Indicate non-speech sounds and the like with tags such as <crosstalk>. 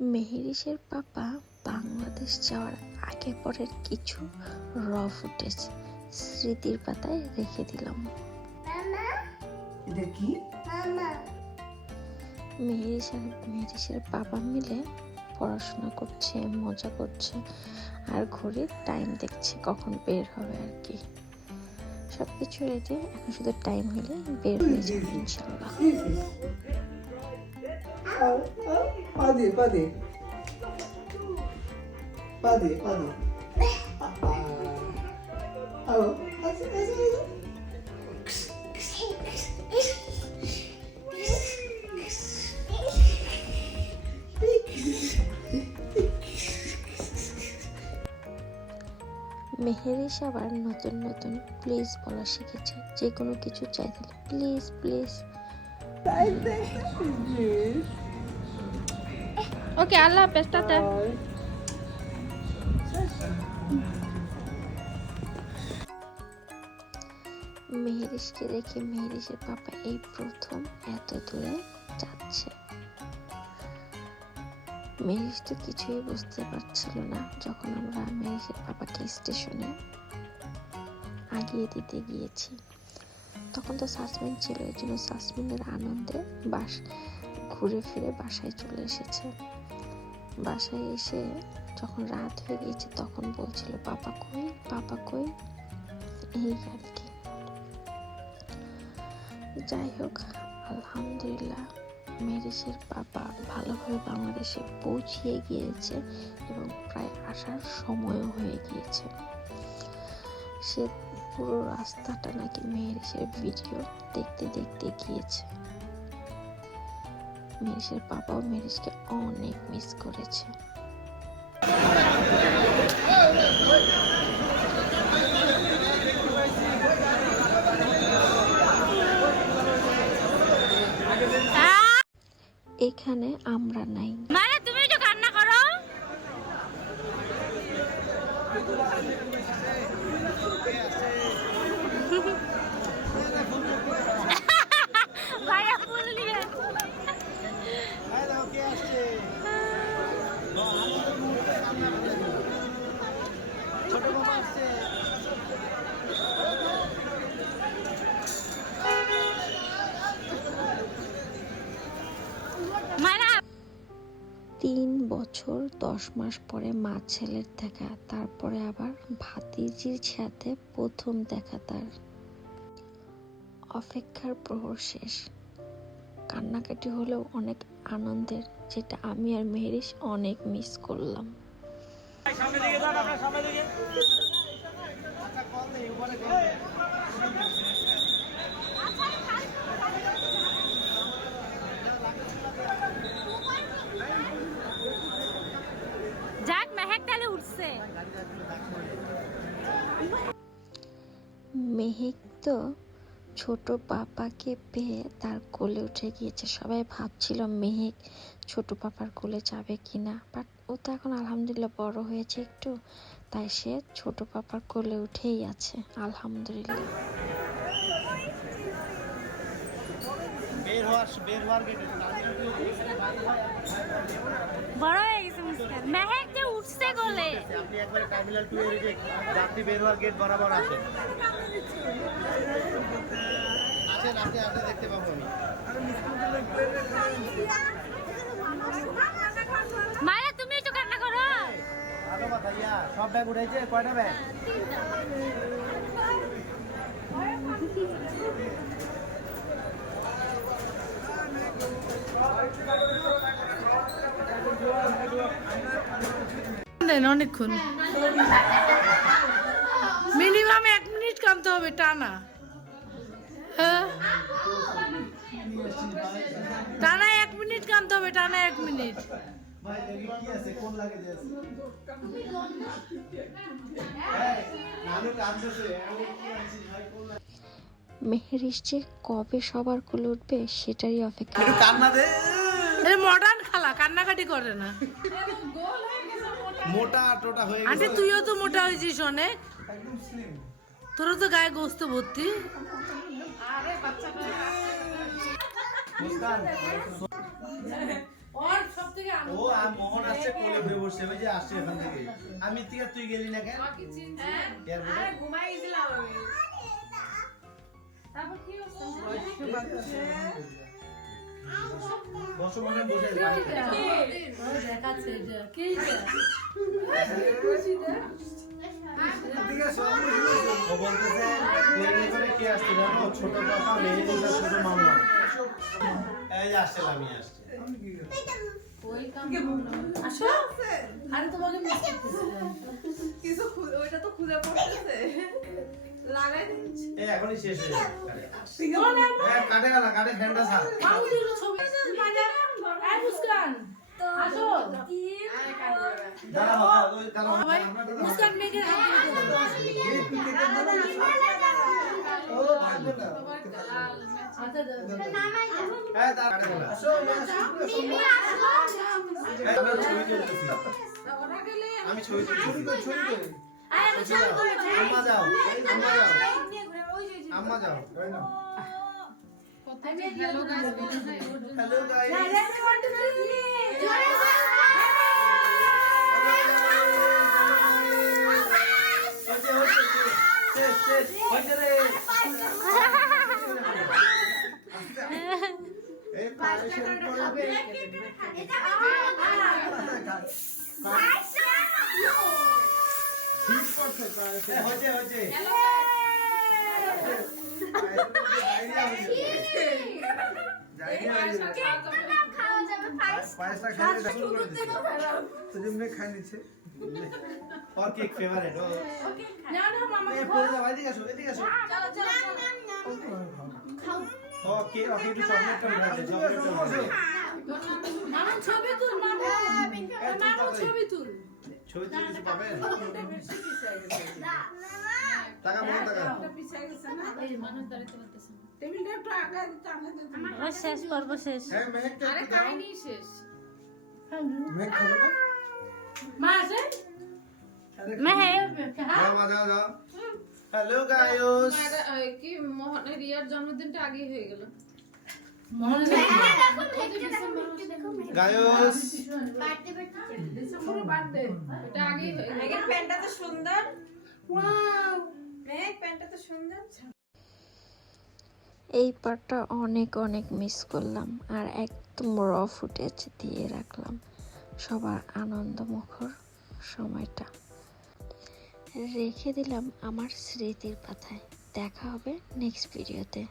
মেহেরিসের পাপা বাংলাদেশ যাওয়ার আগে পরের কিছু র ফুটেজ স্মৃতির পাতায় রেখে দিলাম। এটা কি? মেহেরিসের বাবা মিলে পড়াশোনা করছে মজা করছে আর ঘড়ির টাইম দেখছে কখন বের হবে আর কি। সব কিছু রেডি এখন শুধু টাইম হলে বের হয়ে যাবে ইনশাল্লাহ পা দিয়ে পা দিয়ে পা দিয়ে পা আসে আসে আসে মেহেরিস আবার নতুন নতুন প্লিজ বলা শিখেছে। যে কোনো কিছু চাইতে প্লিজ প্লিজ ওকে আল্লাহ হাফেজ টাটা রেখে মেহেরিসের পাপা এই প্রথম এত দূরে যাচ্ছে। মেহেরিস তো কিছুই বুঝতে পারছিল না যখন আমরা মেহেরিসের পাপাকে স্টেশনে আগিয়ে দিতে গিয়েছি। তখন তো সাসপেন্ড ছিল এই জন্য সাসপেন্ডের আনন্দে বাস, ঘুরে ফিরে বাসায় চলে এসেছে। বাসায় এসে যখন রাত হয়ে গিয়েছে তখন বলছিল, পাপা কই? পাপা কই? এই আর কি। যাই হোক, আলহামদুলিল্লাহ মেরিসের বাবা ভালোভাবে বাংলাদেশে পৌঁছিয়ে গিয়েছে এবং প্রায় আসার সময়ও হয়ে গিয়েছে। সে পুরো রাস্তাটা নাকি মেহেরিসের ভিডিও দেখতে দেখতে গিয়েছে। মেরিসের বাবাও মেরিসকে অনেক মিস করেছে। এখানে আমরা নাই। মানে তুমি একটু কান্না করো। ভাইয়া <laughs> ফুল নিয়ে ছোট বাবা আসছে মানে তিন বছর দশ মাস পরে মা ছেলের দেখা তারপরে আবার ভাতিজির সাথে প্রথম দেখা তার। অপেক্ষার প্রহর শেষ। কান্নাকাটি হলেও অনেক আনন্দের যেটা আমি আর মেহেরিস অনেক মিস করলাম। মেহেক তো ছোট পাপাকে পেয়ে তার কোলে উঠে গিয়েছে। সবাই ভাবছিল মেহেক ছোট পাপার কোলে যাবে কিনা বাট ও তো এখন আলহামদুলিল্লাহ বড় হয়েছে। একটু তাই সে ছোট পাপার কোলে উঠেই আছে আলহামদুলিল্লাহ। বের হওয়ার বের হওয়ার গেটে বড় হয়ে গেছে মুস্কান। মেহেক যে উঠছে গোলে আপনি একবার টার্মিনাল টু এর যে যাত্রী বের হওয়ার গেট বরাবর আসেন আসেন আপনি আপনি দেখতে পাবো আমি। সব ব্যাগ উঠেছে কয়টা ব্যাগ অনেকক্ষণ। মিনিমাম এক মিনিট কামতে হবে, টানা। হ্যাঁ? টানা এক মিনিট কামতে হবে টানা এক মিনিট ভাই দেখি কি আছে কোন লাগে আছে নানু টানতেছে আমি কি আছি ভাই কোন মেহেরিস যে কবে সবার কোলে উঠবে সেটারই অপেক্ষা। কান্না দে। মডার্ন খালা কান্নাকাটি করে না। মোটা টোটা হয়ে আন্টি তুইও তো মোটা হয়েছিস অনেক। একদম স্লিম তোরও তো গায়ে গোস্ত ভর্তি। সব থেকে ও আর মোহন আসছে কোলে উঠে বসছে ওই যে আসছে এখান থেকে। আমি থেকে তুই গেলি না কেন? এয়ারপোর্টে তারপর কি হচ্ছে বসো মনে বসে। দেখাচ্ছে কি ও বলতেছে করে কে আসছে জানো? ছোট মেহেদিটা ছোট মামা। এই যে আসছে আমি আসছে। আসো আরে তোমাকে কিছু ওইটা তো খুঁজে পড়তেছে লাগাই দিচ্ছি এখনই শেষ হয়ে যাবে। কাটে কাটে ছাড়। ছবি মুস্কান আমি ছবি। আম্মা যাও। আম্মা যাও। আম্মা যাও। হ্যালো গাইস না, ready, one, two, three. হচ্ছে হচ্ছে শেষ শেষ হচ্ছে রে এই পায়েসের পরে ঠিক করছে পায়েসে হচ্ছে হচ্ছে পায়েসটা খাইলে শুরু করে দিচ্ছে और केक फेवरेट हो না, না, মামা ए पूरा दवाई दिखा सो दिखा सो ओ के ओके तो चॉकलेट का मिला दे चॉकलेट का मिला মামা ছবি তুল মামু মামু ছবি তুল ছবি তুলে কিছু পাবে টাকা মনে টাকা। ও শেষ পর্ব শেষ। হ্যাঁ মেঘ কে একটু দাও। মেঘ খাবে না? মা আছে মেহেক দাও মা দাও দাও হ্যালো গাইস কি মোহনের রিয়ার জন্মদিনটা আগেই হয়ে গেল। মনে এটা হয়ে প্যান্টটা তো সুন্দর। সুন্দর এই পার্টটা অনেক অনেক মিস করলাম আর একদম র ফুটেজ দিয়ে রাখলাম। সবার আনন্দমুখর সময়টা। রেখে দিলাম আমার স্মৃতির পাথায় দেখা হবে নেক্সট ভিডিওতে